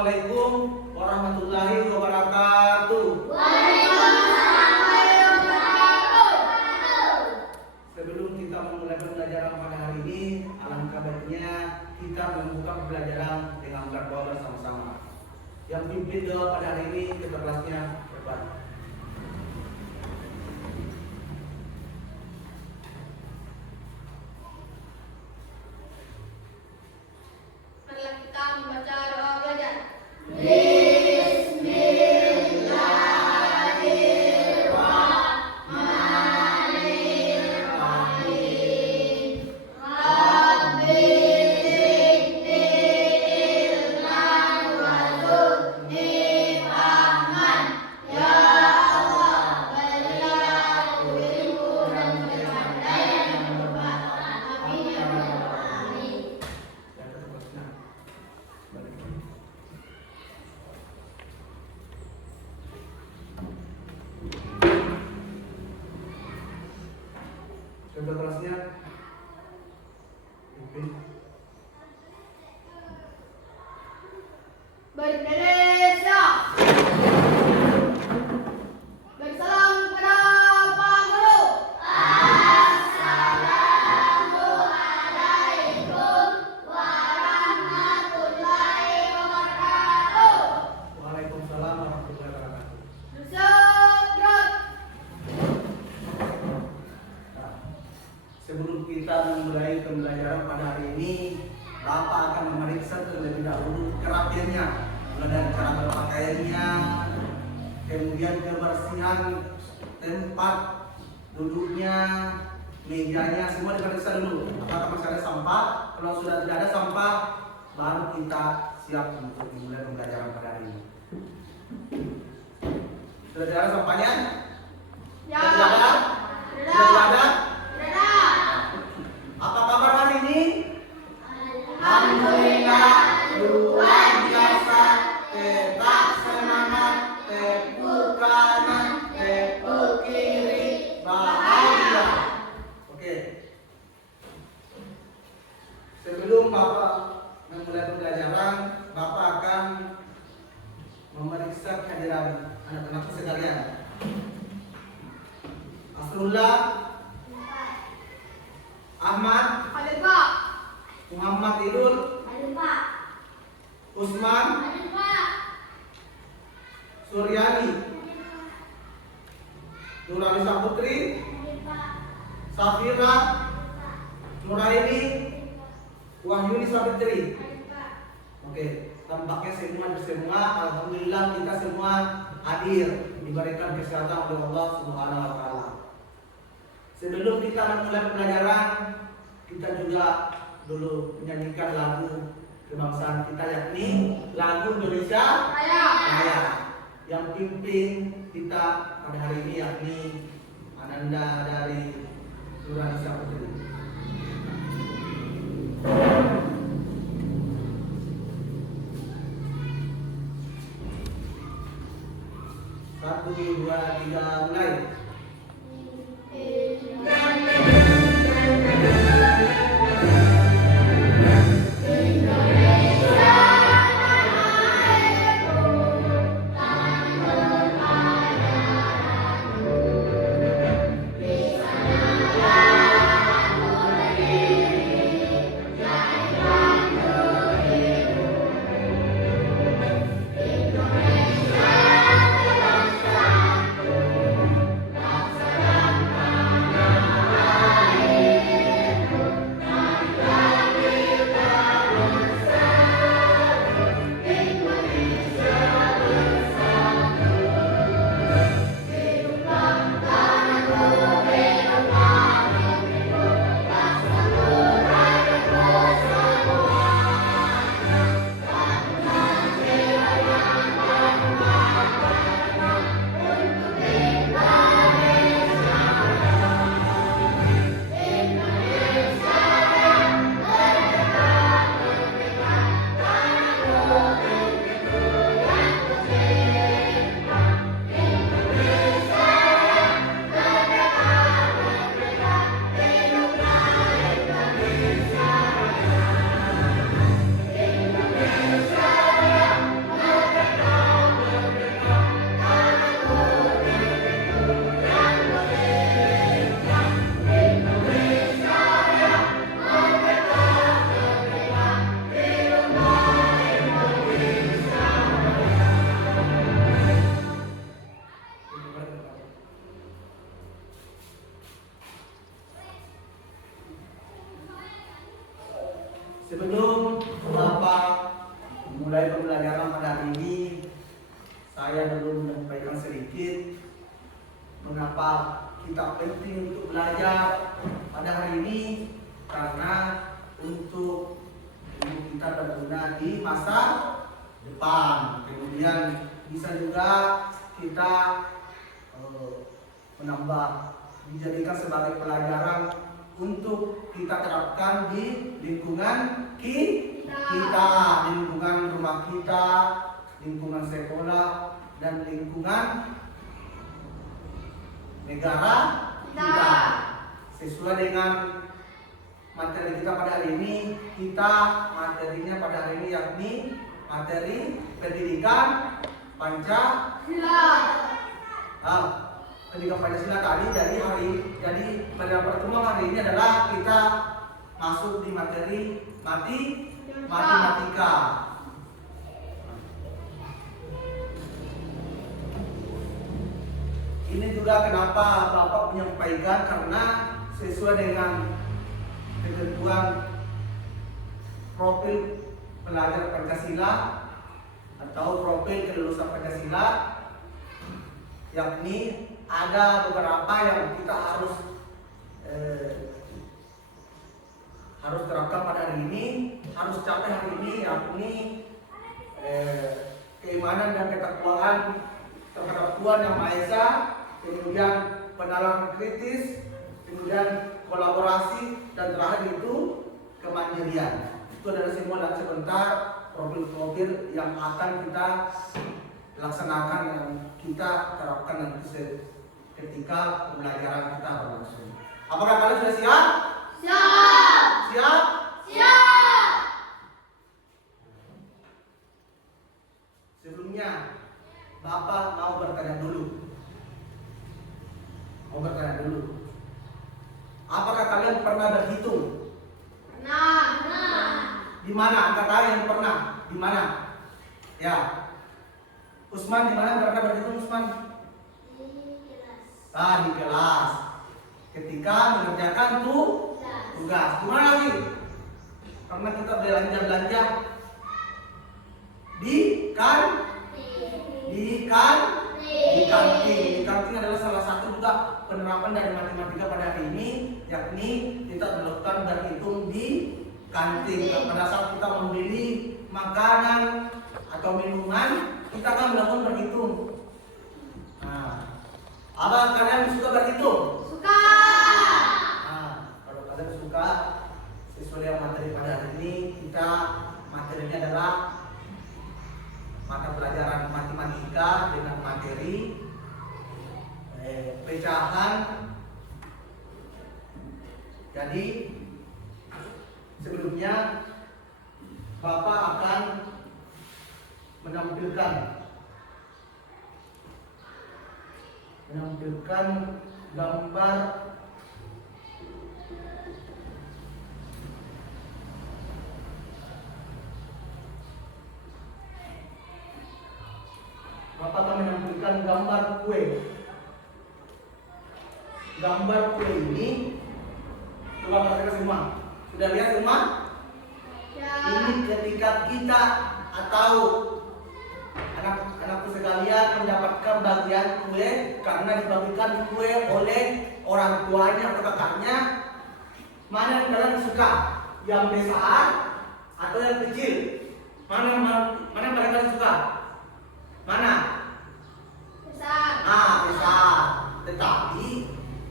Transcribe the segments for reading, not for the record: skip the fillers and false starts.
Assalamualaikum warahmatullahi wabarakatuh. Waalaikumsalam warahmatullahi wabarakatuh. Sebelum kita memulai pembelajaran pada hari ini, alangkah baiknya kita membuka pembelajaran dengan berdoa bersama-sama. Yang pimpin doa pada hari ini ketua kelasnya Bapak. Marilah kita membaca doa belajar. Bismillahirrahmanirrahim. Rabbi zidni ilman warzuqni fahman. Ya Allah, berilah aku ilmu dan kepandaian yang bermanfaat. Amin ya rabbal alamin. Ketua kelasnya pimpin. Berindonesia. Bersalam kepada Pak Guru. Assalamualaikum warahmatullahi wabarakatuh. Waalaikumsalam warahmatullahi wabarakatuh. Bersabda. Sebelum kita memulai pembelajaran pada hari ini, Bapak akan memeriksa terlebih dahulu kerapiannya, mulai dari cara berpakaiannya, kemudian kebersihan tempat duduknya, mejanya, semua diperiksa dulu. Apakah masih ada sampah? Kalau sudah tidak ada sampah, baru kita siap untuk memulai pembelajaran pada hari ini. Sudah tidak ada sampahnya? Ya. Sudah tidak ada? Sudah. Sudah tidak ada? Sudah. Apa kabar hari ini? Alhamdulillah, luar biasa. Tetap semangat, tepuk kanan, tepuk kiri, bahagia. Oke. Sebelum Bapak memulai pembelajaran, Bapak akan memeriksa kehadiran anak-anak sekalian. Asrullah, Ahmad, Hadir Pak. Muhammad Idul, Hadir Pak. Usman, Hadir Pak. Suryani, Nuralisa Putri, Hadir Pak. Safira, Nuraini, Wahyuni Sabitri. Hadir Pak. Oke, tampaknya semua alhamdulillah kita semua hadir, diberikan kesehatan oleh Allah Subhanahu wa taala. Sebelum kita memulai pembelajaran, kita juga dulu menyanyikan lagu kebangsaan kita, yakni lagu Indonesia Raya. Yang pimpin kita pada hari ini yakni Ananda dari Nuralisa Putri. Satu, dua, tiga, mulai. memulai pembelajaran pada hari ini, saya dulu menyampaikan sedikit mengapa kita penting untuk belajar pada hari ini, karena untuk ilmu kita berguna di masa depan. Kemudian bisa juga kita dijadikan sebagai pelajaran untuk kita terapkan di lingkungan kita, di lingkungan rumah kita, lingkungan sekolah, dan lingkungan negara kita. Sesuai dengan materi kita pada hari ini, materinya pada hari ini yakni materi pendidikan Pancasila. Pendidikan Pancasila tadi, jadi pada pertemuan hari ini adalah kita masuk di materi matematika. Ini juga kenapa Bapak menyampaikan, karena sesuai dengan ketentuan profil pelajar Pancasila atau profil kelulusan Pancasila, yakni ada beberapa yang kita harus terapkan pada hari ini, harus capai hari ini, yakni keimanan dan ketakwaan terhadap Tuhan Yang Maha Esa, kemudian penalaran kritis, kemudian kolaborasi, dan terakhir itu kemandirian. Itu adalah semua dan sebentar profil-profil yang akan kita laksanakan, yang kita terapkan nanti ketika pembelajaran kita berlangsung. Apakah kalian sudah siap? Siap. Siap? Siap. Sebelumnya Bapak mau bertanya dulu. Apakah kalian pernah berhitung? Pernah. Di mana? Angkat tangan yang pernah. Di mana? Ya. Usman, di mana pernah berhitung, Usman? Di kelas. Ketika mengerjakan tugas. Di mana lagi? Karena kita belanja di kantin. Di kantin adalah salah satu juga penerapan dari matematika pada hari ini, yakni kita melakukan berhitung di kantin. Pada saat kita membeli makanan atau minuman, kita akan melakukan berhitung. Apa kalian suka berhitung? Suka. Kalau kalian suka, sesuai dengan materi pada hari ini, materinya adalah mata pelajaran matematika dengan materi pecahan. Jadi sebelumnya Bapak akan menampilkan gambar kue. Gambar kue ini, coba perhatikan semua. Sudah lihat semua? Ya. Ini ketika kita atau anak-anakku sekalian mendapatkan bagian kue karena dibagikan kue oleh orang tuanya atau kakaknya. Mana yang kalian suka? Yang besar atau yang kecil? Mana yang kalian suka? Mana? Besar. Besar. Tetapi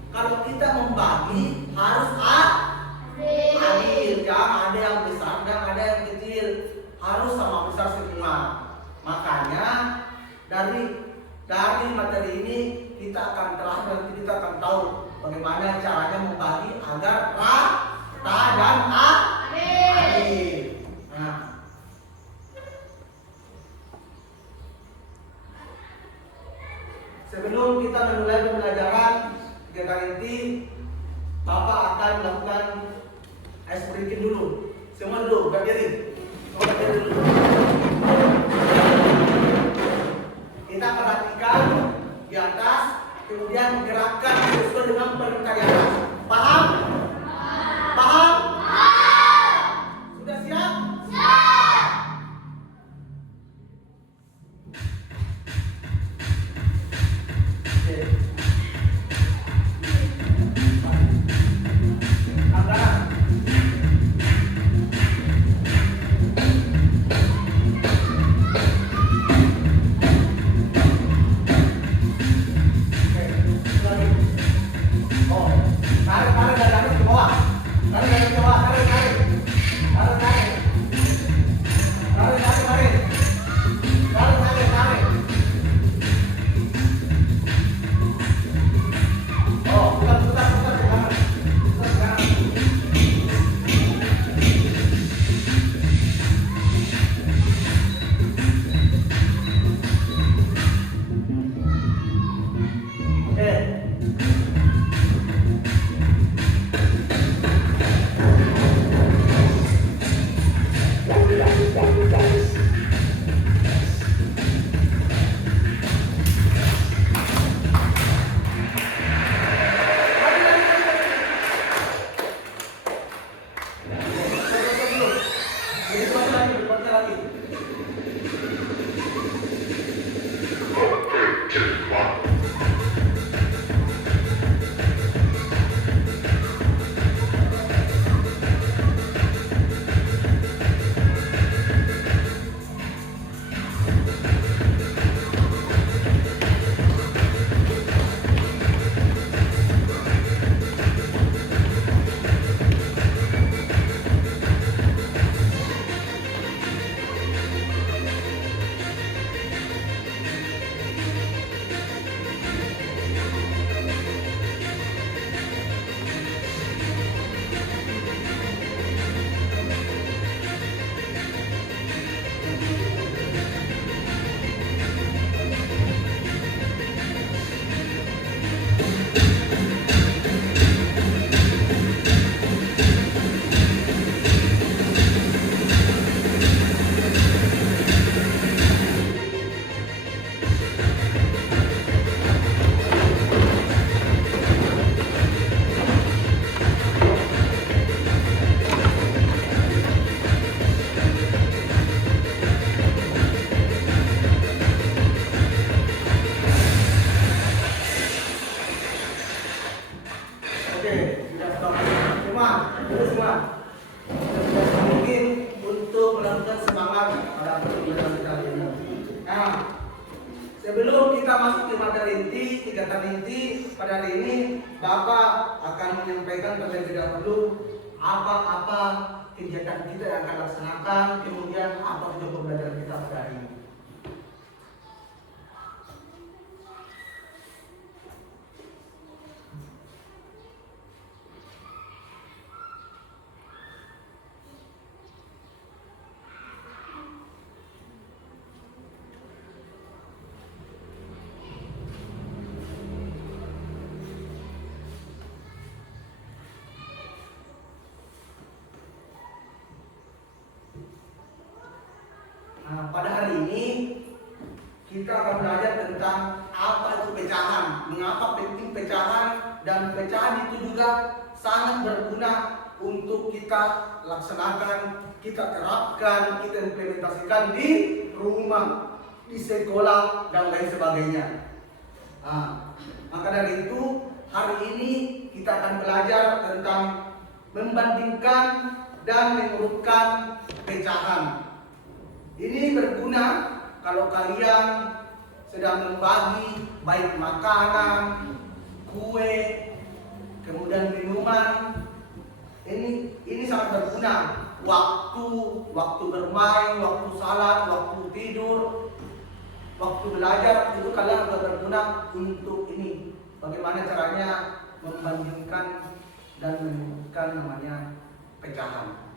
kalau kita membagi harus adil. Jangan ada yang besar dan ada yang kecil. Harus sama besar semua. Makanya dari materi ini kita akan tahu bagaimana caranya membagi agar rata dan adil. Sebelum kita memulai pembelajaran kegiatan inti, Bapak akan melakukan ice breaking dulu. Semua dulu berdiri. Dulu. Kita perhatikan di atas, kemudian menggerakkan sesuai dengan perintah di atas. Paham? Paham? Sudah siap? Siap. pembelajaran kita hari ini. Nah, sebelum kita masuk ke materi inti, tingkatan inti pada hari ini, Bapak akan menyampaikan terlebih dahulu apa-apa kegiatan kita yang akan laksanakan, kemudian apa tujuan pembelajaran kita pada hari ini. Nah, pada hari ini kita akan belajar tentang apa itu pecahan, mengapa penting pecahan, dan pecahan itu juga sangat berguna untuk kita laksanakan, kita terapkan, kita implementasikan di rumah, di sekolah, dan lain sebagainya. Nah, maka dari itu hari ini kita akan belajar tentang membandingkan dan mengurutkan pecahan. Ini berguna kalau kalian sedang membagi baik makanan, kue, kemudian minuman. Ini sangat berguna. Waktu bermain, waktu salat, waktu tidur, waktu belajar, itu kalian akan berguna untuk ini. Bagaimana caranya membandingkan dan menemukan namanya pecahan.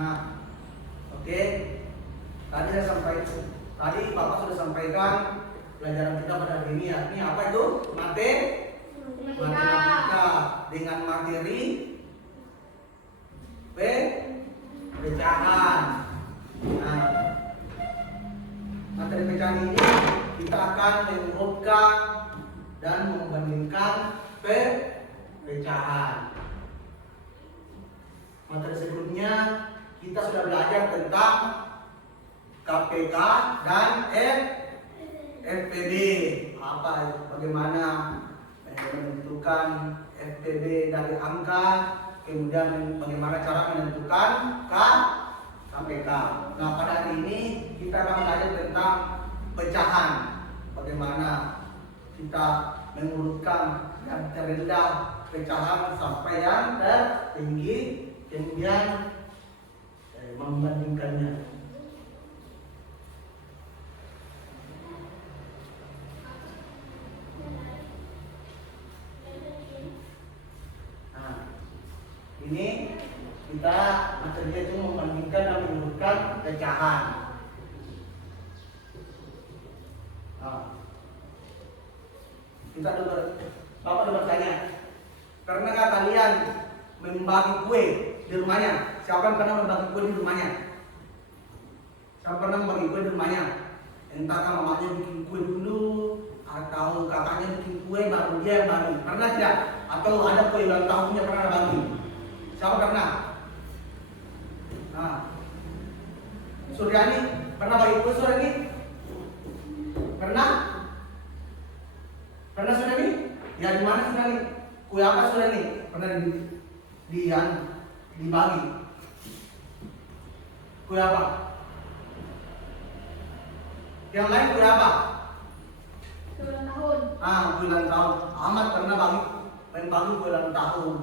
Nah, oke. Tadi Bapak sudah sampaikan pelajaran kita pada hari ini ya. Ini apa itu? Matematika dengan materi pecahan. Nah, materi pecahan ini kita akan mengurutkan dan membandingkan pecahan. Materi sebelumnya kita sudah belajar tentang KPK dan FPB. Bagaimana menentukan FPB dari angka, kemudian bagaimana cara menentukan KPK. Nah, pada hari ini kita akan belajar tentang pecahan. Bagaimana kita mengurutkan yang terendah pecahan sampai yang tertinggi, kemudian membandingkannya. Nah, ini kita materinya itu membandingkan dan mengurutkan pecahan. Nah, kita ada Bapak udah bertanya, pernahkah kalian membagi kue di rumahnya? Siapa yang pernah membagi kue di rumahnya? Siapa pernah membagi kue di rumahnya? Entah kan mamanya bikin kue dulu, atau kakaknya bikin kue baru dia yang bagi. Pernah tidak? Atau ada kue ulang tahunnya pernah bagi? Siapa pernah? Nah, Suryani pernah bagi kue Suryani? Pernah? Pernah Suryani? Ya di mana Suryani? Kue apa Suryani? Pernah dibagi? Kue apa? Yang lain kue apa? Kue ulang tahun. Kue ulang tahun. Ahmad pernah membagi kue ulang tahun.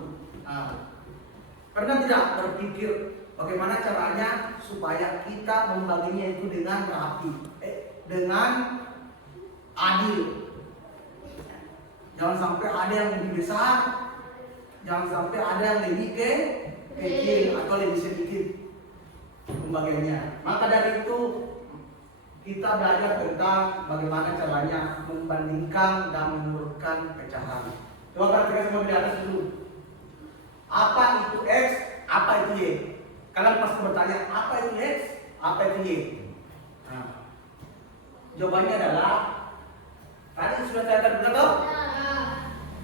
Pernah tidak berpikir bagaimana caranya supaya kita membaginya itu dengan rapi, dengan adil? Jangan sampai ada yang lebih besar, jangan sampai ada yang lebih kecil atau lebih sedikit pembagiannya. Maka dari itu kita belajar tentang bagaimana caranya membandingkan dan menurunkan pecahan. Coba perhatikan semua di atas dulu. Apa itu X? Apa itu Y? Kalian pasti bertanya, apa itu X? Apa itu Y? Nah, jawabannya adalah tadi sudah saya katakan toh?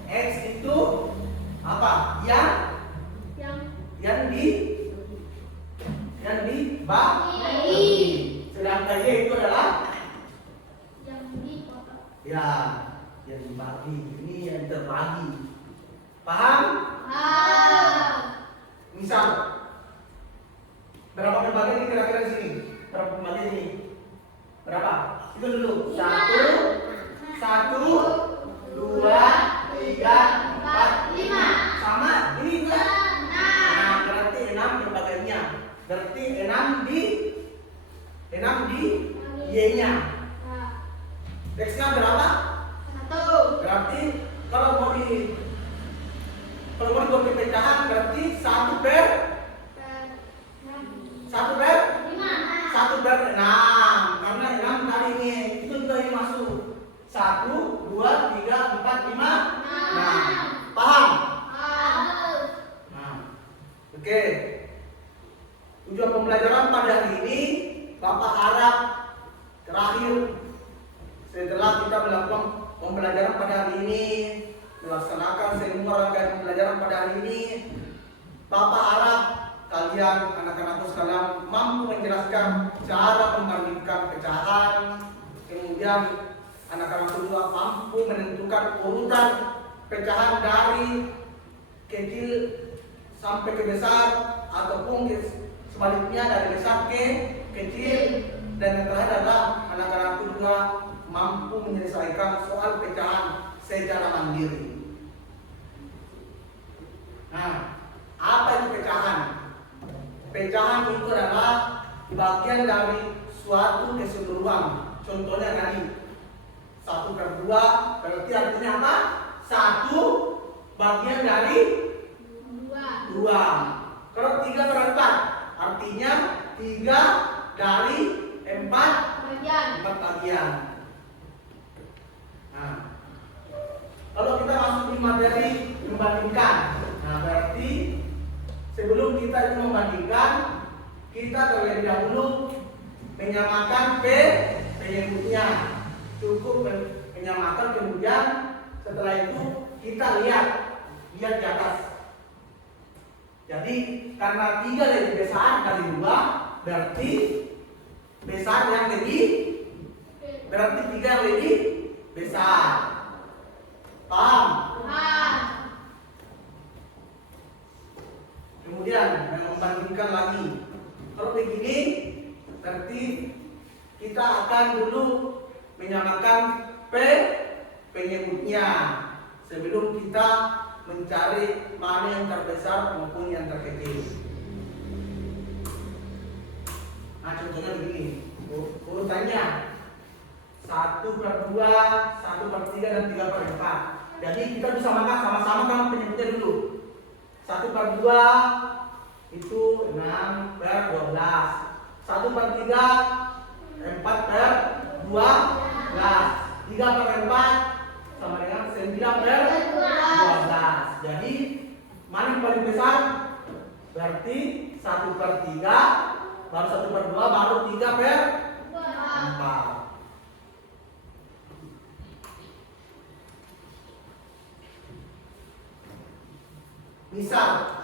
X itu apa? Yang dibagi. Sedangkan Y itu adalah yang dibagi. Ini yang terbagi. Paham? Misal berapa pembagian ini kira-kira di sini? Berapa pembagian ini? Berapa? Itu dulu. 1, 2, 3, 4, 5. Sama? Ini enggak? Nah, berarti 6 pembagiannya. Berarti 6 di Y-nya. X-nya berapa? 1. Berarti kalau mau dibuat pecahan berarti 1 per 6. Karena 6 kali ini itu juga ini masuk 1, 2, 3, 4, 5. Nah, paham? Nah, oke. Tujuan pembelajaran pada hari ini Bapak harap terakhir setelah kita melakukan pembelajaran pada hari ini, melaksanakan semua rangkaian pembelajaran pada hari ini, Bapak harap kalian anak-anakku sekalian mampu menjelaskan cara membandingkan pecahan, kemudian anak-anakku juga mampu menentukan urutan pecahan dari kecil sampai ke besar ataupun sebaliknya dari besar ke kecil, dan yang terakhir adalah anak-anakku juga mampu menyelesaikan soal pecahan secara mandiri. Nah, apa itu pecahan? Pecahan itu adalah bagian dari suatu keseluruhan. Contohnya tadi 1/2 berarti artinya apa? 1 bagian dari 2. Kalau 3/4 artinya 3 dari 4 bagian. Nah, kalau kita masuk di materi membandingkan, nah berarti sebelum kita itu membandingkan, kita terlebih dahulu menyamakan penyebutnya. Cukup menyamakan, kemudian setelah itu kita lihat di atas. Jadi karena 3 lebih besar dari 2, berarti besar yang lebih, berarti 3 yang lebih besar. Paham? Kemudian membandingkan lagi. Kalau begini, berarti kita akan dulu menyamakan penyebutnya sebelum kita mencari mana yang terbesar maupun yang terkecil. Nah, contohnya begini, urutannya 1/2, 1/3, dan 3/4. Jadi kita bisa makan sama-sama kan penyebutnya dulu. 1/2 itu 6/12. 1/3 4/12. 3/4 sama dengan 9/12. Jadi mana yang paling besar? Berarti 1/3, baru 1/2, baru 3/4. Misal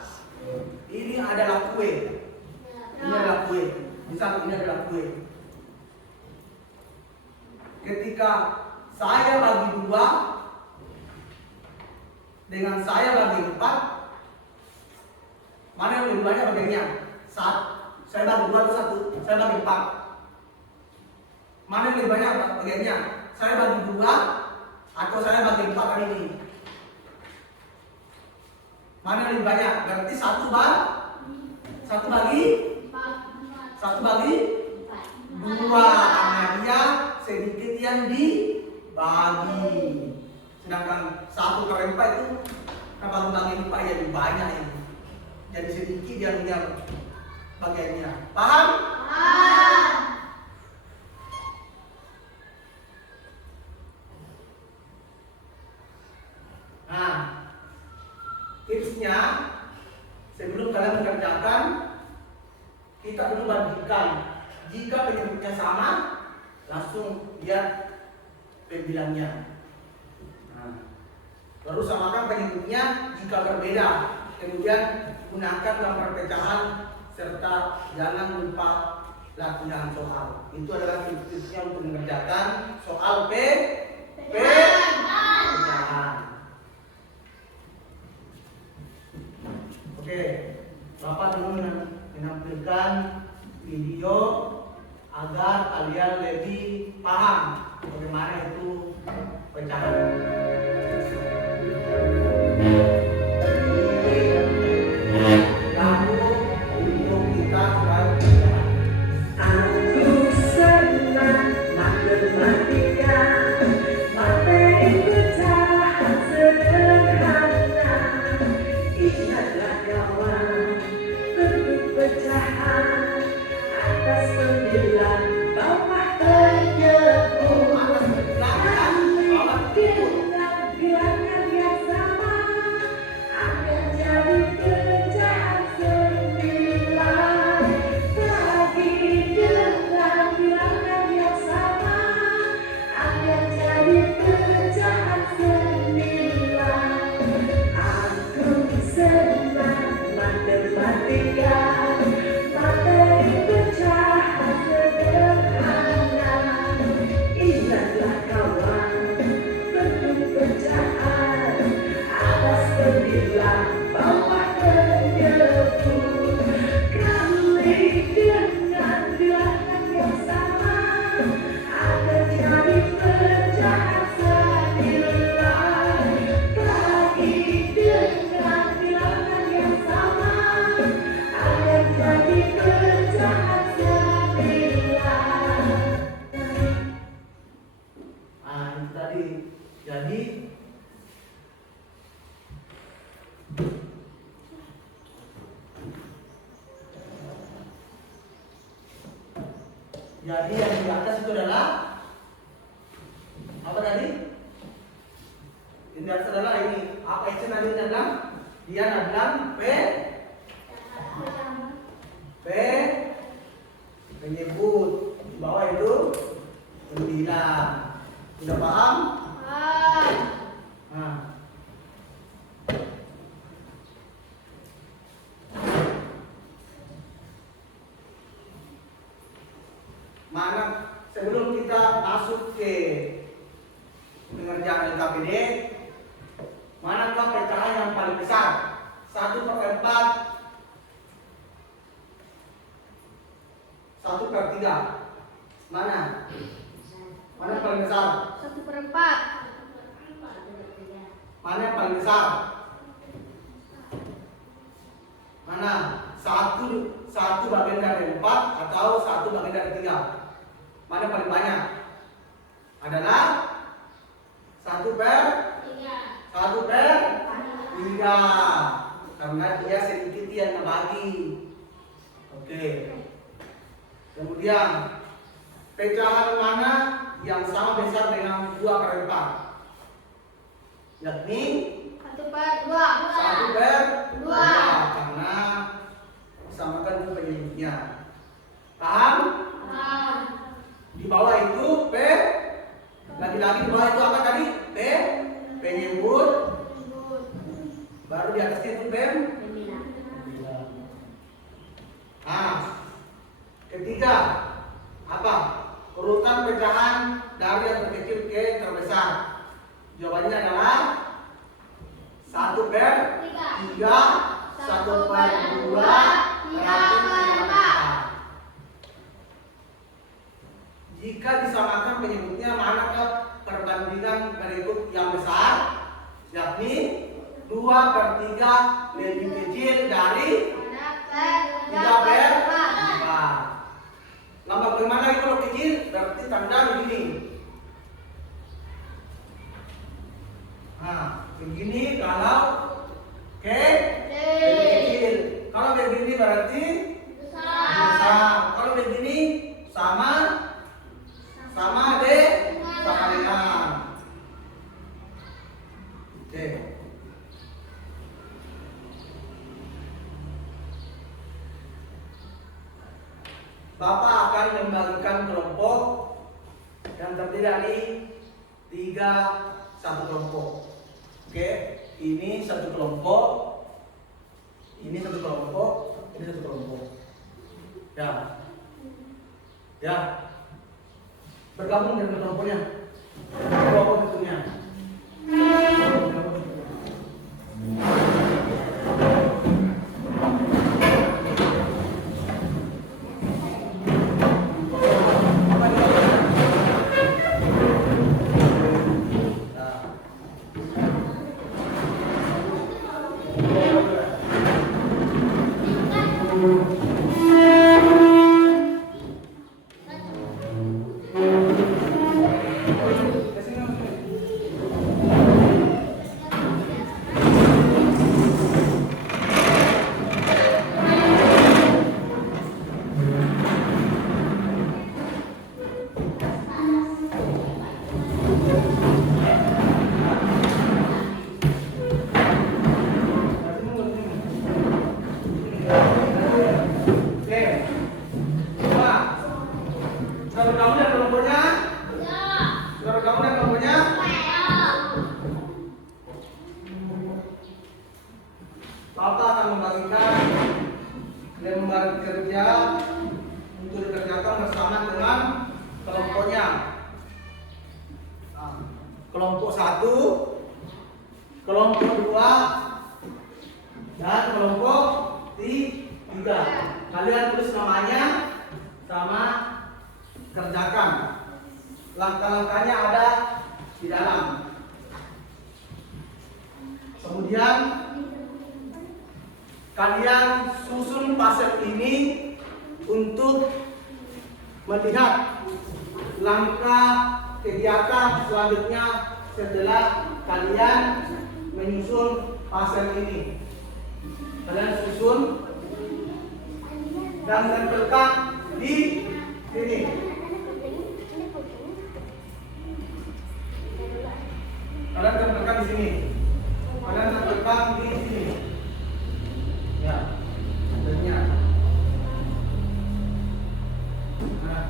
ini adalah kue. Ini adalah kue. Misal ini adalah kue. Ketika saya bagi 2 dengan saya bagi 4, mana yang lebih banyak bagiannya? Saya bagi 2 atau 1? Saya bagi 4. Mana yang lebih banyak bagiannya? Saya bagi 2 atau saya bagi 4 kali ini? Mana yang lebih banyak? Berarti 1 bagi 2, karena dia sedikit yang dibagi. Sedangkan 1/4 itu kalau bagi 4 ya lebih banyak ini. Jadi sedikit yang bagiannya. Paham? Nah, tipsnya sebelum kalian mengerjakan, kita dulu bandingkan. Jika penyebutnya sama, langsung lihat pembilangnya. Nah, baru samakan penyebutnya jika berbeda. Kemudian gunakan gambar pecahan serta jangan lupa latihan soal. Itu adalah tips-tipsnya untuk mengerjakan soal pecahan. Oke, Bapak dulu menampilkan video agar kalian lebih paham bagaimana itu pecahan. Lalu untuk kita supaya pecahan. Aku senang matematika, materi pecahan sederhana. Ingatlah kawan, bentuk pecahan atas 9, bawah penyebut. Dengan bilangan yang sama akan jadi pecahan 9. Bagi dengan bilangan yang sama akan jadi pecahan 9. Aku senang matematika, materi pecahan sederhana. Ingatlah kawan, bentuk pecahan atas 9, bawah penyebut. Kali dengan bilangan yang sama akan jadi pecahan 9. Bagi dengan bilangan yang sama akan jadi pecahan 9. Nah, itu tadi. Jadi yang di atas itu adalah apa tadi? Yang di atas adalah ini. Apa itu tadi adalah? Dia adalah penyebut. Di bawah itu pembilang. Sudah paham? Nah. Mana sebelum kita masuk ke pengerjaan LKPD, manakah pecahan yang paling besar? 1/4, 1/3. Mana? Mana yang paling besar? 1/4. Mana yang paling besar? Mana? Satu bagian dari 4 atau 1 bagian dari 3? Mana yang paling banyak? Adalah 1/3. Karena dia sedikit yang ngebagi. Oke. Kemudian pecahan mana yang sama besar dengan 2/4? yakni 1/2. 1/2 karena disamakan ke penyebutnya. Paham? Di bawah itu P, lagi-lagi di bawah itu apa tadi? Penyebut, baru di atasnya itu bilang. Ketiga apa? Urutan pecahan dari yang terkecil ke terbesar. Jawabannya adalah 1/3, 1/2, 3/4. Jika disamakan penyebutnya, manakah perbandingan berikut yang besar? Yakni 2/3 lebih kecil dari 3/4. Nah, bagaimana itu kalau kecil? Berarti tanda begini. Nah, begini kalau lebih kecil. Kalau begini berarti besar. Kalau begini sama dengan. Oke. Bapak akan membagikan kelompok yang terdiri dari 1 kelompok. Oke, ini 1 kelompok, ini 1 kelompok, ini 1 kelompok. Ya. Bergabung dengan kelompoknya. Kelompok bentuknya. Bapak akan membagikan lembar kerja untuk dikerjakan bersama dengan kelompoknya. Kelompok 1, kelompok 2, dan kelompok 3. Kalian tulis namanya sama kerjakan. Langkah-langkahnya ada di dalam. Kemudian kalian susun pasel ini untuk melihat langkah kegiatan selanjutnya setelah kalian menyusun pasel ini. Kalian susun dan tempelkan di sini. Kalian tempelkan di sini. Kalian tempelkan di sini. Ya, adanya. Nah,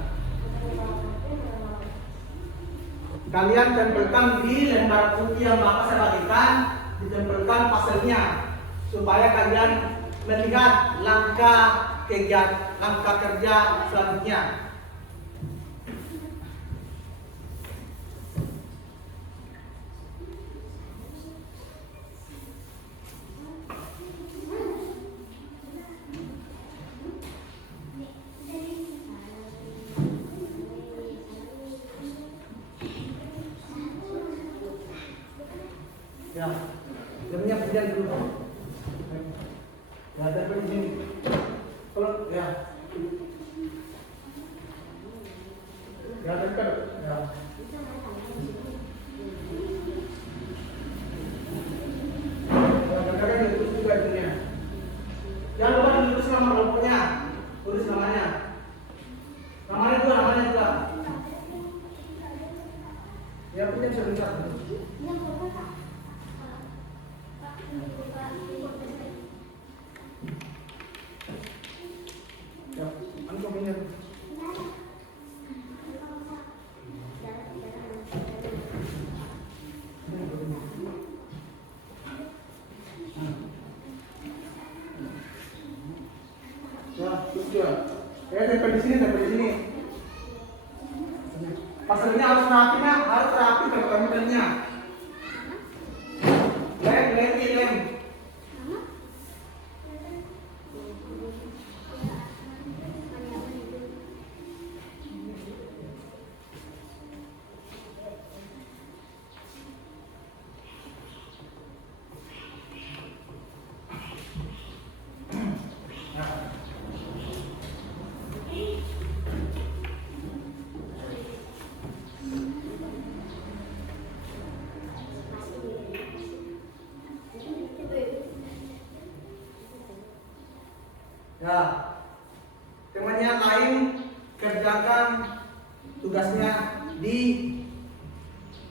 kalian tempelkan di lembar putih yang Bapak saya bagikan, ditempelkan paselnya supaya kalian melihat langkah kegiatan, langkah kerja selanjutnya. Ya, lemnya pindah dulu. Ya, ada di sini. Kalau ya, ya dekat. Ya. Kadang-kadang ditulis juga itunya. Jangan lupa ditulis nama kelompoknya, tulis namanya. Namanya juga. Ya, punya sebentar. Iya. Ya, daripada di sini. Pasarnya harus rapi, nak. Harus rapi modelnya. Lem. Ya, temannya lain kerjakan tugasnya di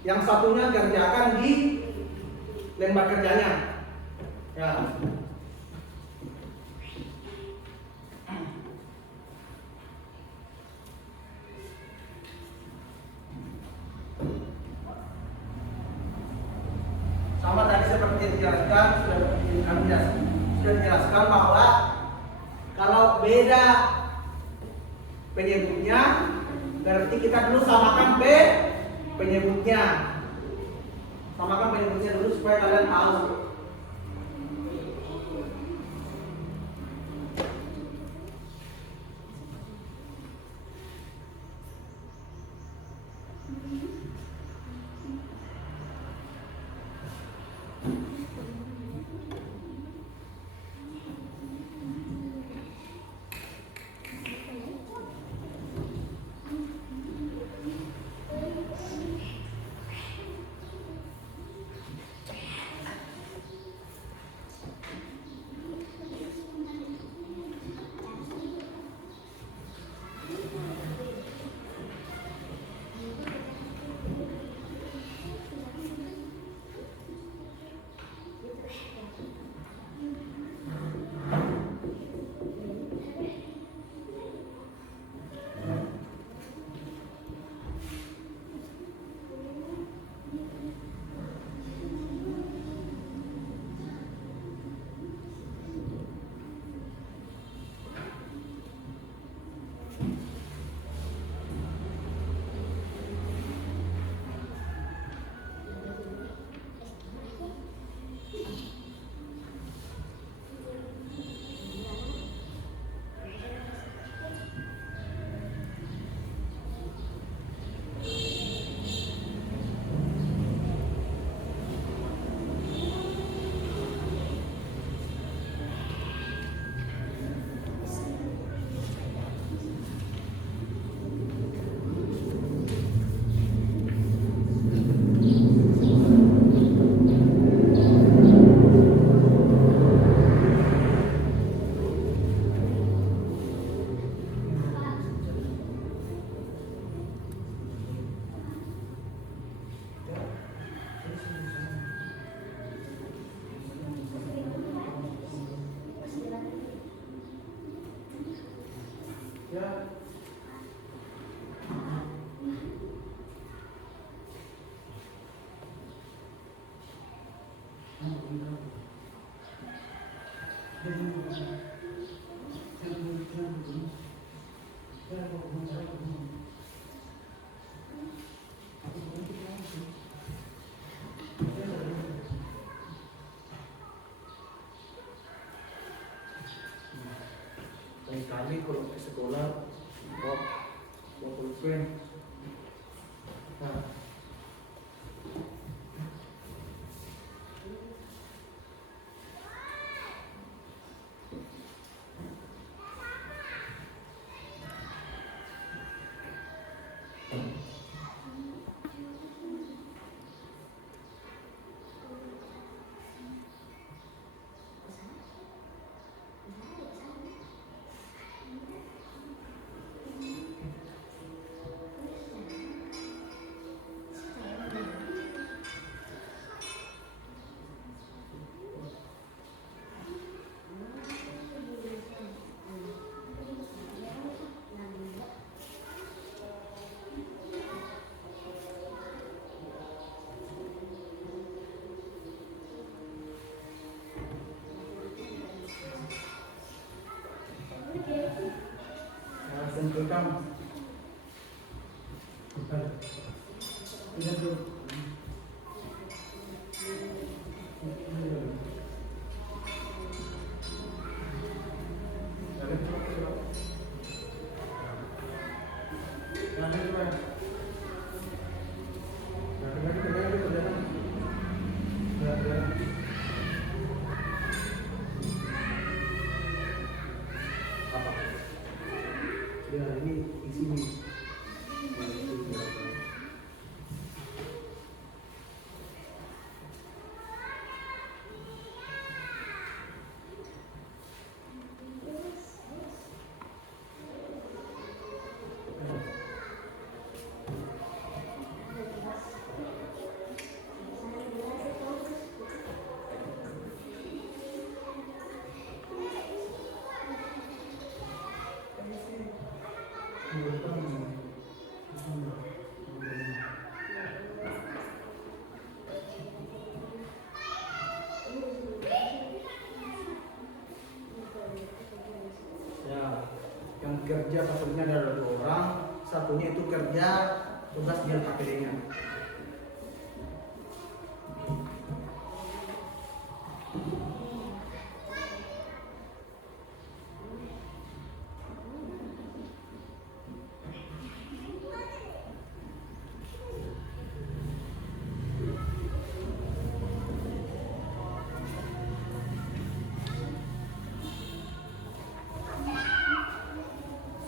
yang satunya kerjakan di lembar kerjanya. Ya. Sama tadi seperti yang dijelaskan, sudah dijelaskan bahwa kalau beda penyebutnya, berarti kita dulu samakan penyebutnya. Samakan penyebutnya dulu supaya kalian tahu. Ya. Kali kalau ke sekolah bawa pulpen. Nah. welcome. Tidak dulu. Apa? Ya ini di sini. Ya, yang kerja pasalnya ada 2 orang, satunya itu kerja tugas di LKPD-nya.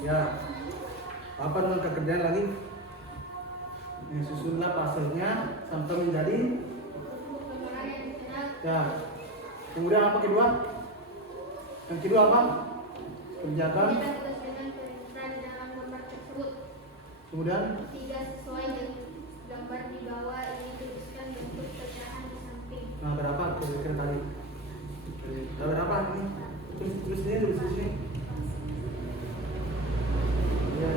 Ya, apa dengan pekerjaan lagi? Yang susunlah pasalnya sampai menjadi Pengeluaran yang dikenal ya. Kemudian apa kedua? Yang kedua apa? Kerjakan. tidak sesuai dengan peran dalam gambar tersebut. Kemudian 3. Sesuai dengan gambar di bawah ini tuliskan bentuk pecahan di samping. nah berapa kira-kira tadi? Berapa ini? Tulis di sini. Ya.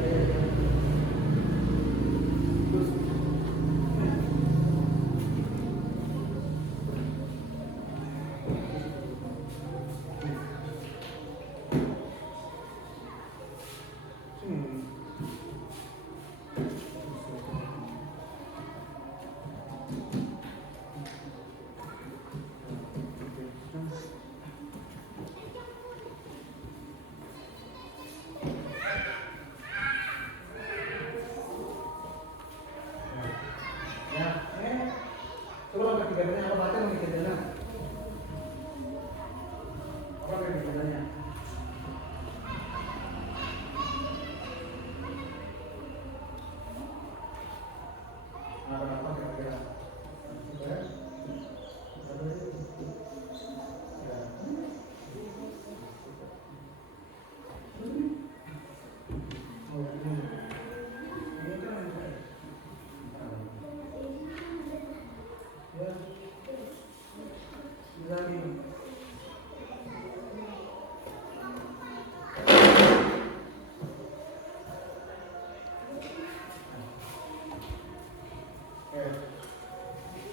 Terus. Ya, coba ketiganya apa bahkan ketiganya? Apa ketiganya? Apa ketiganya?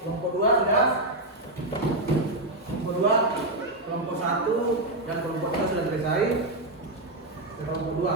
Kelompok 2 sudah, kelompok 2, kelompok 1 dan kelompok 3 sudah selesai. Kelompok 2.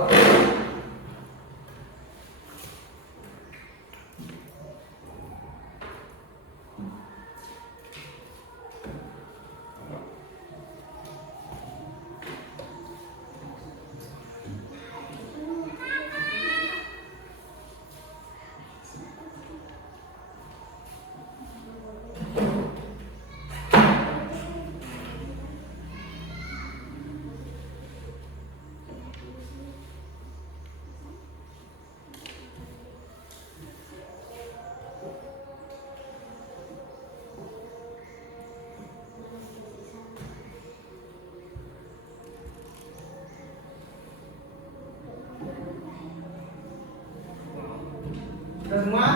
Sudah semua?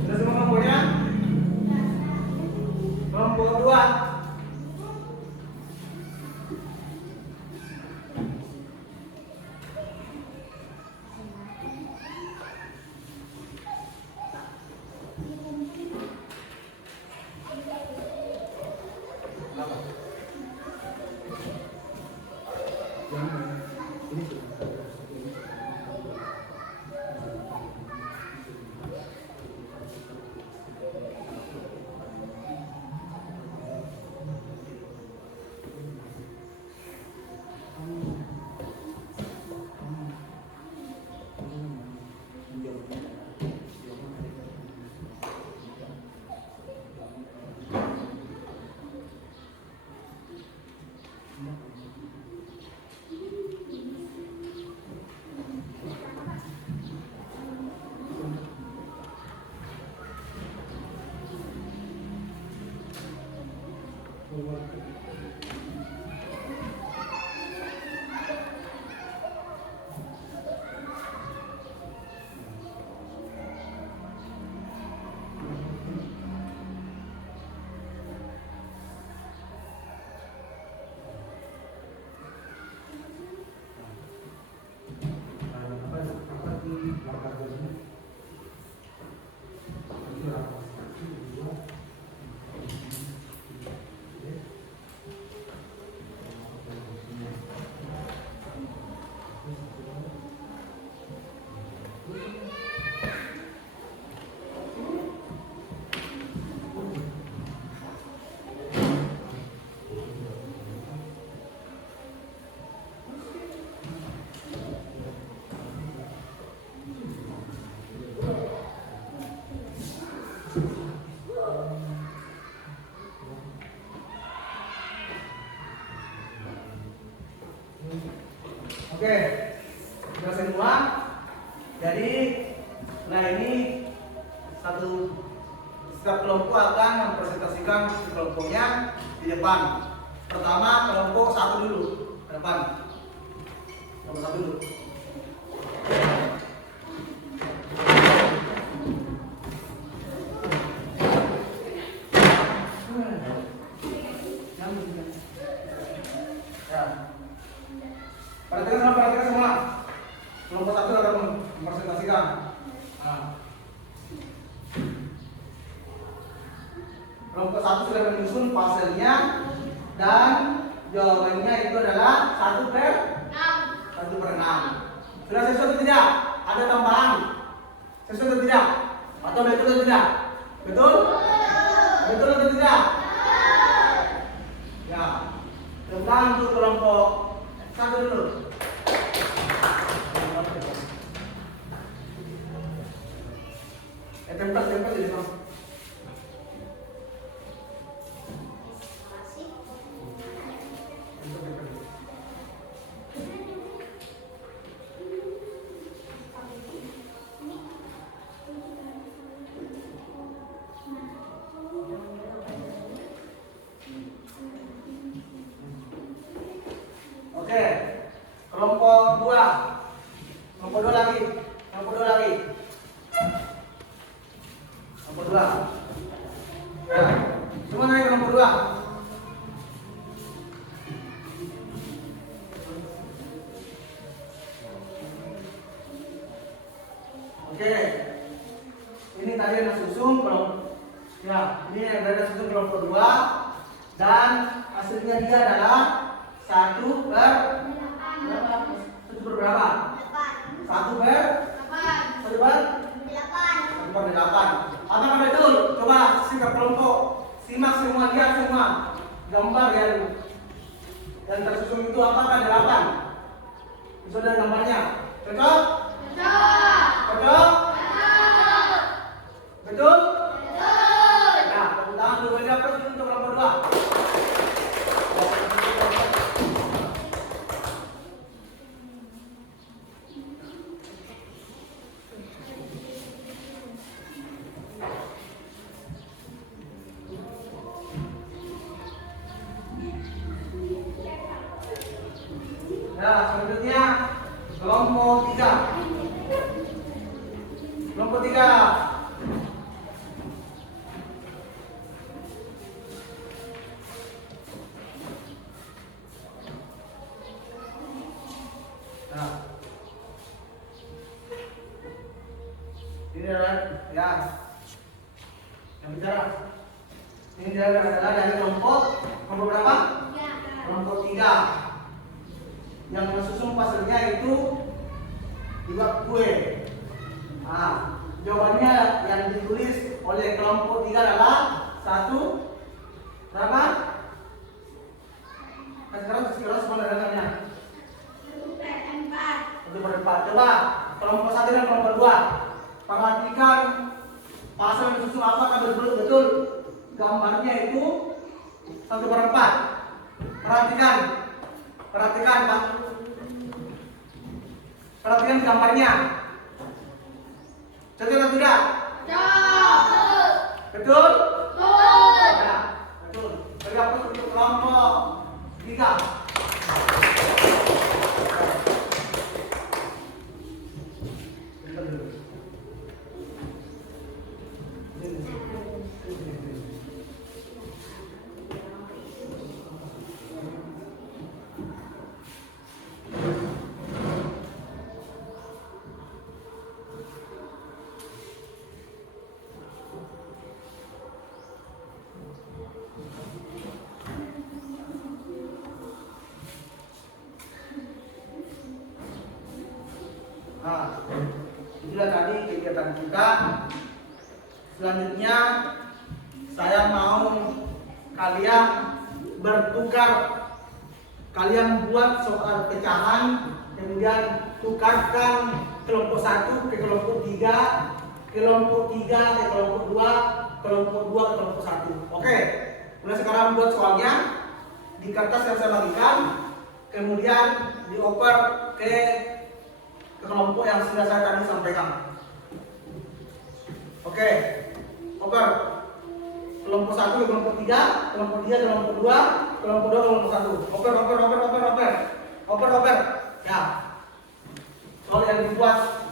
Sudah semua kelompoknya? Kelompok 2. Ini sudah. Oke, sudah semua. Jadi, nah ini setiap kelompok akan mempresentasikan kelompoknya di depan. Pertama kelompok satu dulu ke depan. Kelompok satu dulu. Ya. Perhatikan semua. Kelompok satu akan mempresentasikan. Nah. Kelompok satu sudah menyusun puzzle-nya dan jawabannya itu adalah 1/6. Sudah sesuai atau tidak? Ada tambahan? Sesuai atau tidak? Atau betul atau tidak? Betul? Betul atau tidak? Ya. Tentang untuk kelompok satu dulu. Tempat di sana. Oke, kelompok 2. Kelompok 2 lagi. Kelompok 2 lagi. Kelompok 2. Ya. Semua naik kelompok 2. Oke. Ini tadi yang susun kelompok. Ya, ini yang ada susun kelompok 2 dan hasilnya dia adalah 1/8. 1/8. 1/8. Apakah betul? Coba sikap kelompok. Simak semua, lihat semua gambar yang tersusun itu apakah 8? Itu ada gambarnya. Cocok? Cocok? Betul? Nah, tepuk tangan dulu aja untuk kelompok 2. Ya, selanjutnya kelompok 3. Kelompok 3. Nah. Ini adalah ya. Yang bicara. Ini adalah dari kelompok berapa? Kelompok 3. Yang mensusun puzzle-nya itu dibuat kue. Nah, jawabannya yang ditulis oleh kelompok 3 adalah 1 berapa? Sekarang semua dengannya. 1/4. Coba kelompok 1 dan kelompok 2. Perhatikan puzzle yang disusun apakah betul gambarnya itu 1/4. Perhatikan Pak. Perhatikan gambarnya. Cocok atau tidak? Betul? Ya, betul. dihapus untuk kelompok 3. Nah, itulah tadi kegiatan kita. Selanjutnya saya mau kalian bertukar. Kalian buat soal pecahan, kemudian tukarkan kelompok 1 ke kelompok 3, kelompok 3 ke kelompok 2, kelompok 2 ke kelompok 1. Oke, mulai sekarang buat soalnya di kertas yang saya bagikan, kemudian dioper ke kelompok yang sudah saya tadi sampaikan. Oke, oper kelompok 1 ke kelompok 3, kelompok 3 ke kelompok 2, kelompok 2 ke kelompok 1. Oper. Ya. Soal yang dibuat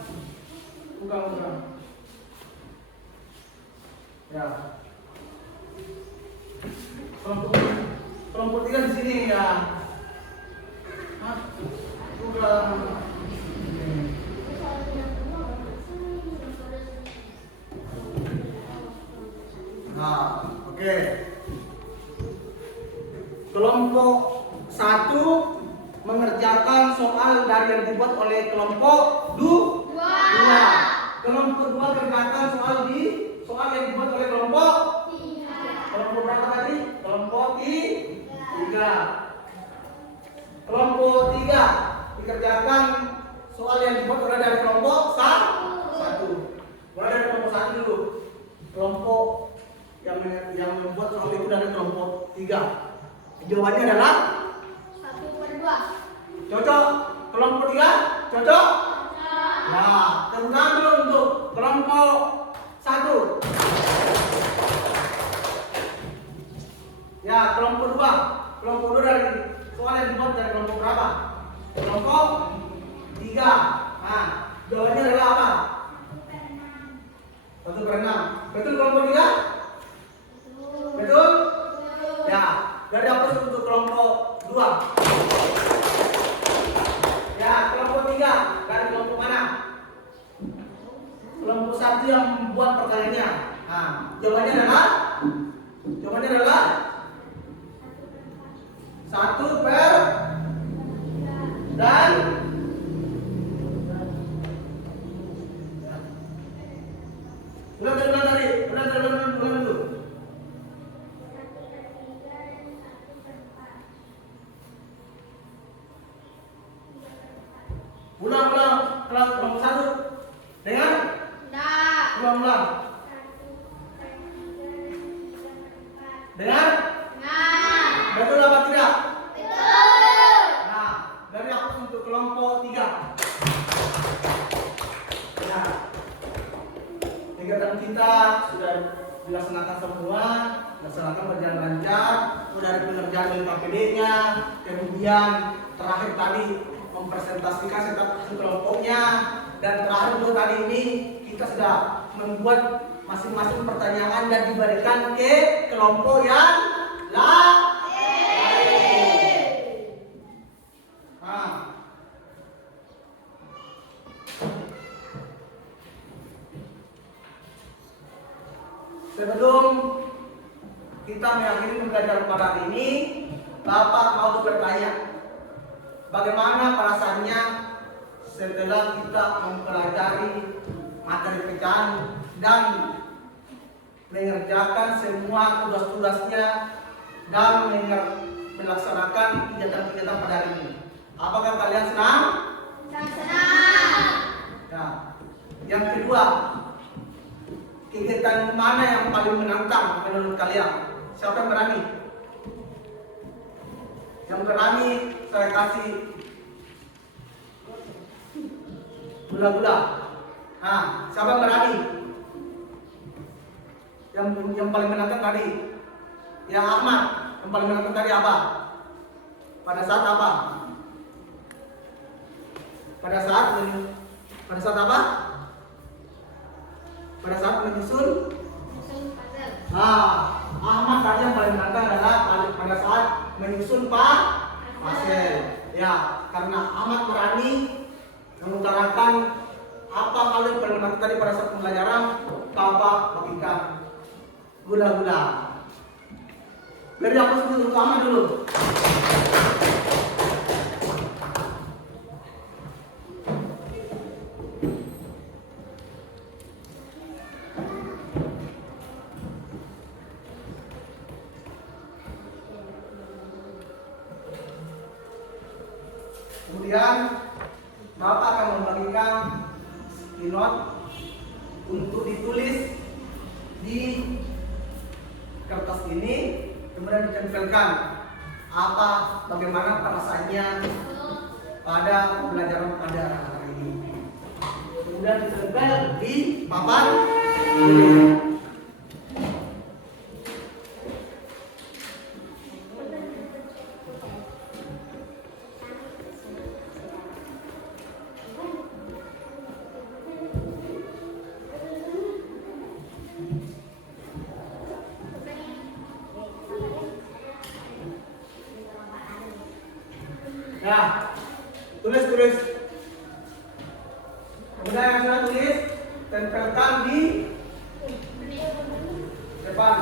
bukan. Ya. Kelompok 3 di sini ya. Hah? Bukan. Nah, oke. Kelompok 1 mengerjakan soal dari yang dibuat oleh kelompok 2. Kelompok 2 kerjakan soal yang dibuat oleh kelompok 3. Kelompok berapa tadi? Kelompok 3. Kelompok 3 dikerjakan soal yang dibuat oleh dari kelompok 1. Mulai dari kelompok 1 dulu. Kelompok yang membuat soal itu dari kelompok 3. Jawabannya adalah 1/2. cocok. Kelompok 3 cocok. Nah, tepuk tangan dulu untuk kelompok 1. Ya, kelompok 2. Kelompok 2 dari soal yang dibuat dari kelompok berapa? Kelompok 3. Nah, jawabannya adalah apa? 1/6. Betul kelompok 3? Betul? Ya, dari hapus untuk kelompok 2. Ya, kelompok 3 dari kelompok mana? Kelompok 1 yang membuat pertanyaannya. Nah, jawabannya adalah 1/, dan ulang tadi. Ulang dulu. Ulang kelompok 1. Dengar? Ulang. Dengar? Betul apa tidak? Nah, dari hapus untuk kelompok 3. Ya. Kegiatan kita sudah dilaksanakan semua, berjalan lancar, sudah ada pengerjaan LKPD-nya, kemudian terakhir tadi mempresentasikan status kelompoknya, dan terakhir untuk tadi ini kita sudah membuat masing-masing pertanyaan dan diberikan ke kelompok yang lain. Nah, sebelum kita mengakhiri pembelajaran pada hari ini, Bapak mau bertanya, bagaimana perasaannya setelah kita mempelajari materi pecahan dan mengerjakan semua tugas-tugasnya dan melaksanakan kegiatan-kegiatan pada hari ini? Apakah kalian senang? Senang. Nah, yang kedua, kegiatan mana yang paling menantang menurut kalian? Siapa yang berani? Yang berani saya kasih gula-gula. Nah, siapa yang berani? Yang paling menantang tadi? Ya, Ahmad. yang paling menantang tadi apa? Pada saat apa? Pada saat apa? Pada saat menyusun. Ahmad tadi yang paling menantang adalah pada saat menyusun pasel. Ya, karena Ahmad berani mengutarakan apa hal yang paling menantang tadi pada saat pembelajaran. Bapak bagikan gula-gula. Beri aku sebut utama dulu. Kemudian Bapak akan membagikan pilot untuk ditulis di kertas ini, kemudian ditempelkan bagaimana perasaannya pada pembelajaran pada hari ini. Kemudian ditempel di papan. Nah, tulis. Kemudian yang sudah tulis, tempelkan di depan.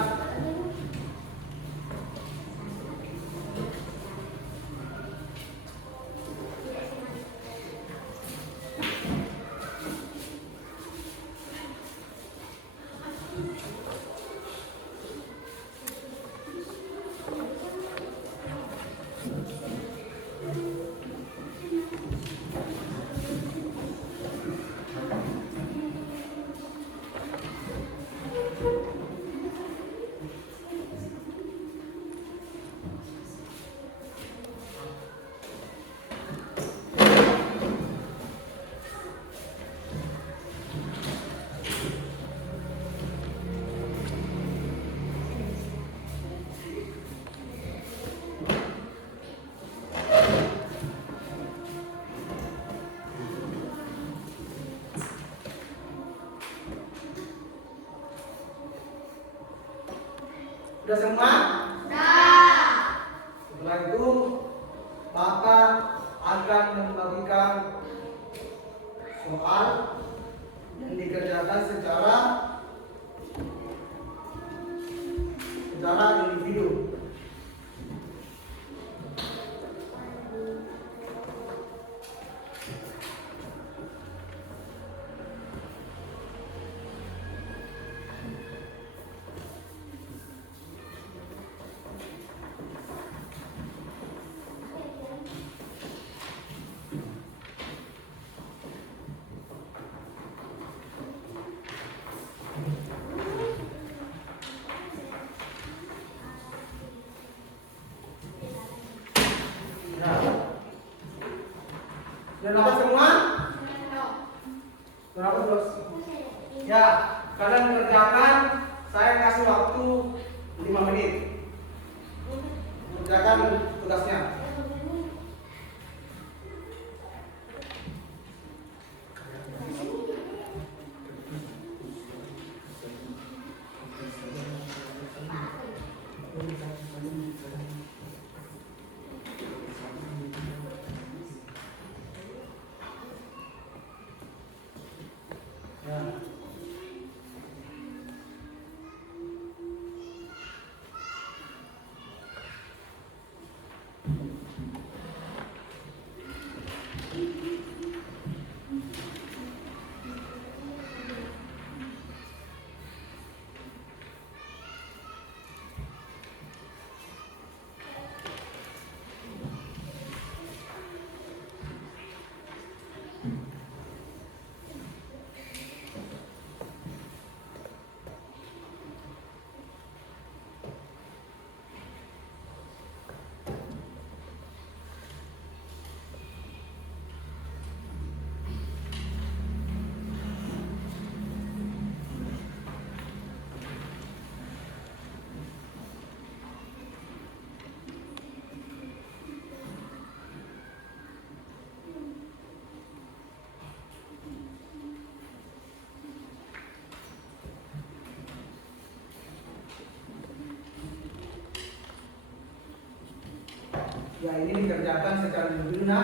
Sudah semua? Setelah itu Bapak akan membagikan soal yang dikerjakan secara individu. Sudah dapat semua? Sudah dapat terus? Ya, kalian kerjakan. Saya kasih waktu 5 menit. Kerjakan tugasnya. Ya. Ya ini dikerjakan secara individu,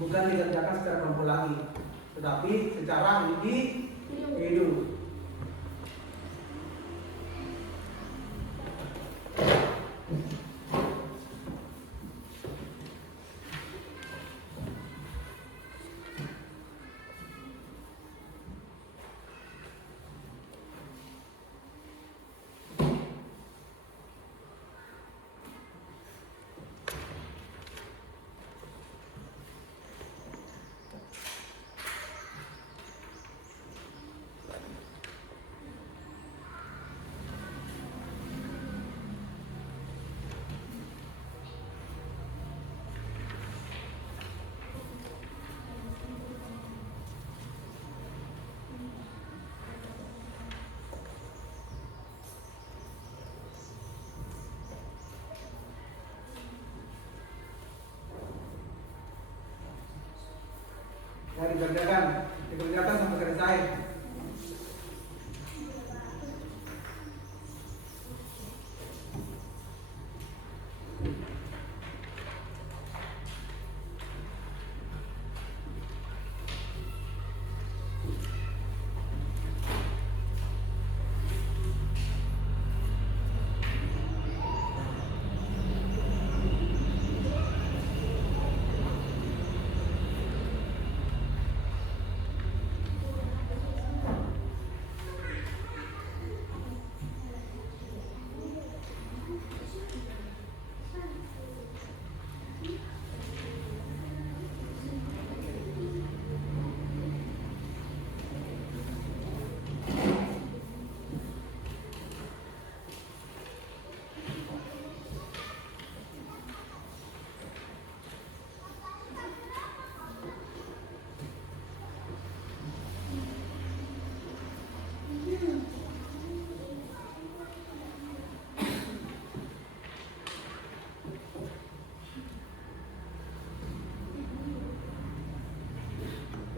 bukan dikerjakan secara kelompok lagi, tetapi secara individu. Ya, dikerjakan sampai selesai.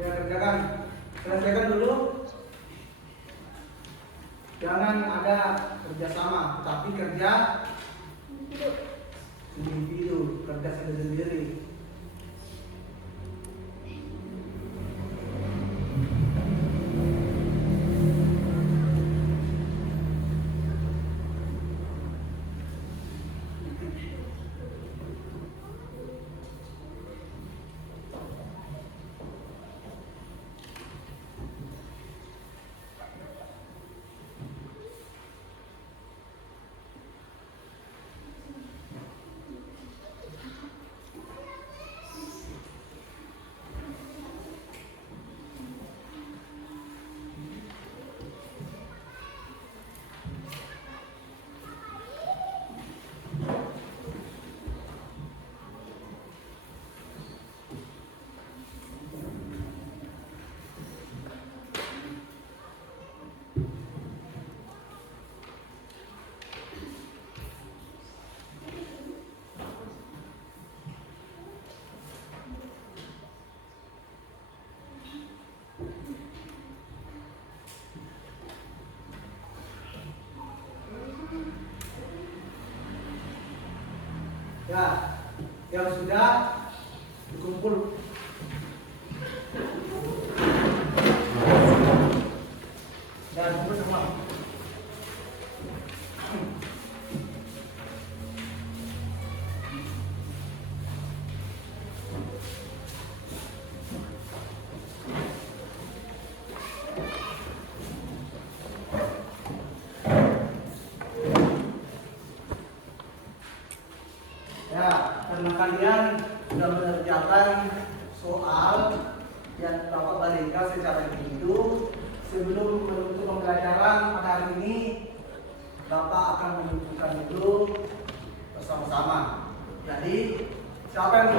Ya, kerjakan, selesaikan dulu. Jangan ada kerjasama, tapi kerja individu, kerja sendiri-sendiri. Ya, yang sudah dikumpul. Dan kumpul semua. Ya, karena kalian sudah mengerjakan soal yang Bapak berikan secara individu, sebelum menutup pembelajaran pada hari ini, Bapak akan menunjukkan dulu bersama-sama. Jadi, siapa yang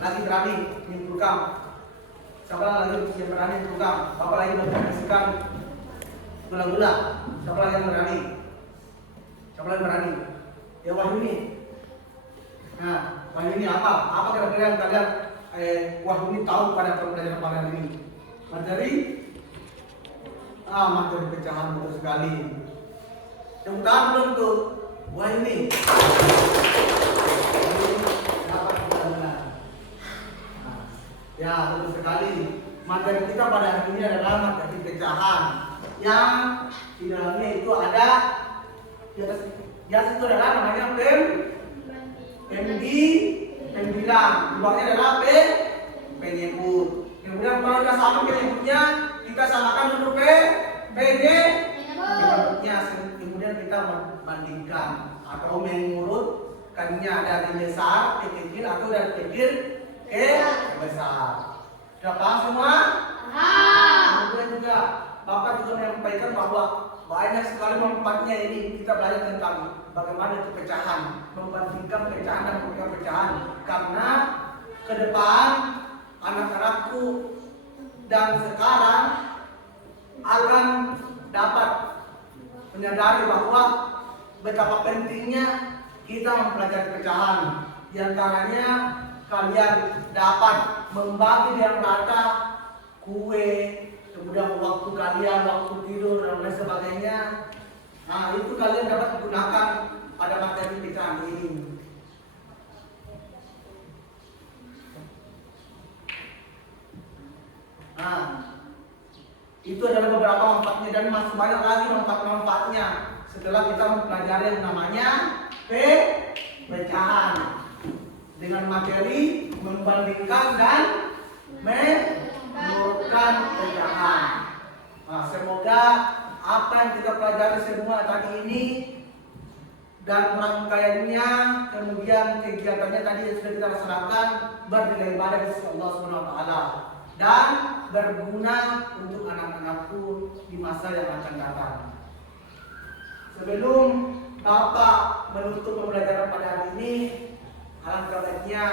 lagi berani menyimpulkan? Siapa yang lagi berani menyimpulkan? Bapak lagi memprediksikan gula-gula. Siapa lagi yang berani? Siapa yang berani? Ya, Wahyu ini. Nah, Wahyu ini apa? Apa kira-kira yang kalian Wahyu ini tahu pada pembelajaran pada ini? Materi? Materi pecahan betul sekali. Yang tahu belum tuh? Wahyu ini. Kenapa materi kita pada hari ini adalah materi pecahan yang di dalamnya itu ada di atas itu adalah namanya pembilang, di bawahnya adalah penyebut. Kemudian kalau kita sama penyebutnya, kita samakan dulu penyebutnya. Kemudian kita membandingkan atau mengurutkannya dari besar ke kecil atau dari kecil ke besar. Sudah paham semua? Kemudian juga Bapak juga menyampaikan bahwa banyak sekali manfaatnya ini. Kita belajar tentang bagaimana itu pecahan, membandingkan pecahan dan bukan pecahan. Karena ke depan anak-anakku dan sekarang akan dapat menyadari bahwa betapa pentingnya kita mempelajari pecahan. Di antaranya kalian dapat membagi yang rata kue, kemudian waktu kalian, waktu tidur dan lain sebagainya. Nah, itu kalian dapat gunakan pada materi pecahan ini. Nah, itu adalah beberapa manfaatnya dan masih banyak lagi manfaat-manfaatnya setelah kita mempelajari yang namanya pecahan dengan materi membandingkan dan menurutkan pecahan. Nah, semoga apa yang kita pelajari semua tadi ini dan rangkaiannya, kemudian kegiatannya tadi yang sudah kita laksanakan bernilai ibadah di sisi Allah Subhanahu wa taala dan berguna untuk anak-anakku di masa yang akan datang. Sebelum Bapak menutup pembelajaran pada hari ini, alangkah baiknya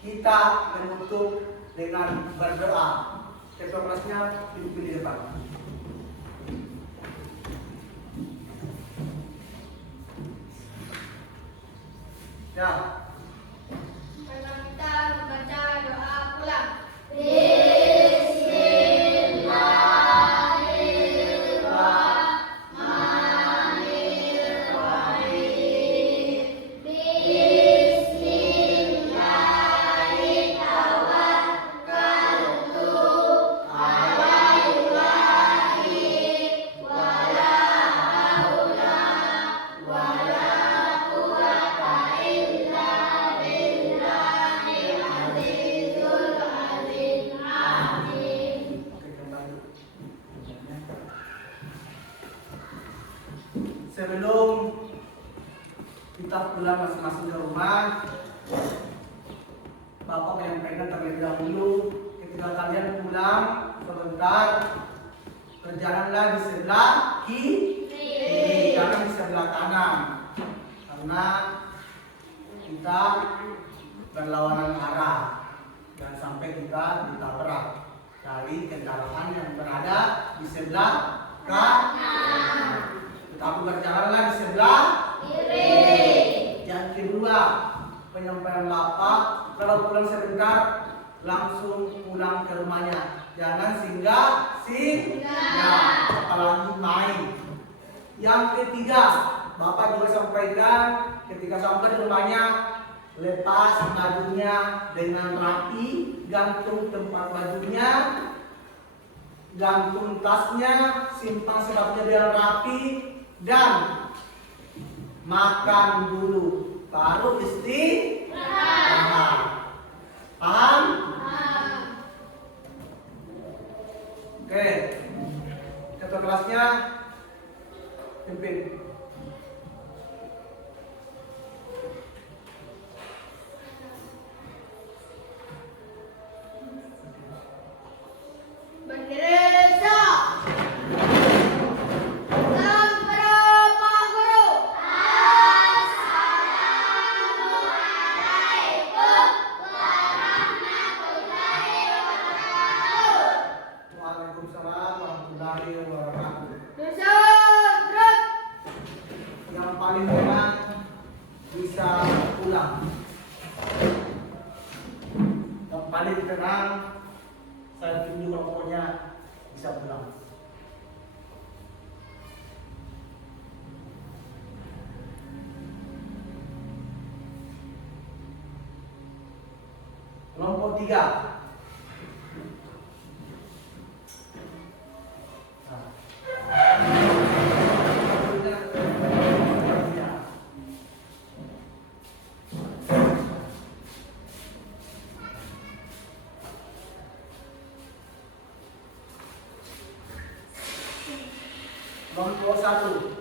kita menutup dengan berdoa. Ketua kelasnya duduk di depan. Ya. Sekarang kita membaca doa pulang. Sebelum kita pulang masing-masing ke rumah, Bapak menyampaikan terlebih dahulu, ketika kalian pulang sebentar, berjalanlah di sebelah kiri, jangan di sebelah kanan, karena kita berlawanan arah dan sampai kita ditabrak dari kendaraan yang berada di sebelah kanan. Tapi berjalanlah di sebelah kiri. Yang kedua, penyampaian Bapak kalau pulang sebentar langsung pulang ke rumahnya. Jangan singgah, apalagi main. Yang ketiga, Bapak juga sampaikan ketika sampai di rumahnya, lepas bajunya dengan rapi, gantung tempat bajunya, gantung tasnya, simpan sebabnya dengan rapi, dan makan dulu baru istirahat. Paham? Oke. Ketua kelasnya pimpin. Waalaikumsalam warahmatullahi wabarakatuh. Yang paling enak bisa pulang. Yang paling tenang saya tunjuk pokoknya bisa pulang. Kelompok 3. satu.